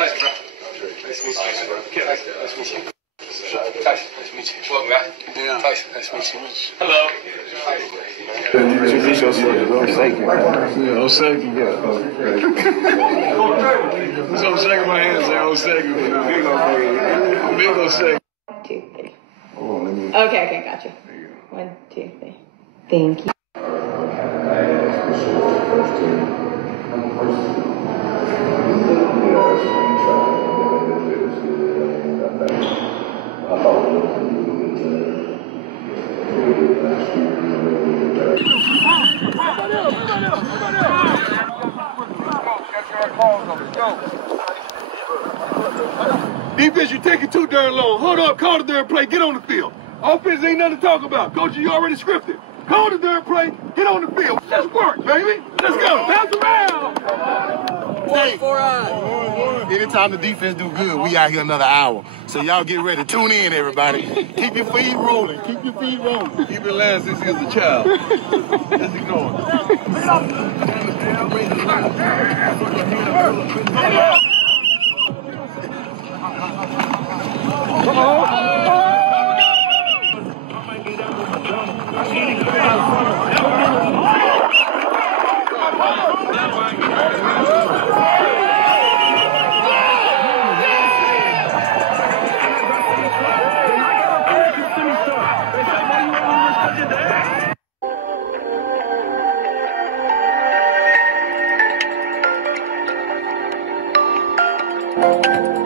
Pleasure, bro. Nice to meet you, bro. Nice to meet you. Nice to meet you. Welcome back. Yeah. Nice to meet you. Hello. Introduce yourself. Osaki. Yeah, Osaki. What's up, shaking my hands? Say Osaki. Big Osaki. 2, 3. Okay, gotcha. 1, 2, 3. Thank you. Defense, you're taking too darn long. Hold up, call the third play, get on the field. Offense ain't nothing to talk about. Coach, you already scripted. Call the third play, get on the field. Let's work, baby. Let's go. Pass around. Hey, anytime the defense do good, we out here another hour. So y'all get ready. Tune in, everybody. Keep your feet rolling. Keep your feet rolling. You've been lying since he was a child. Let's keep going. Thank you.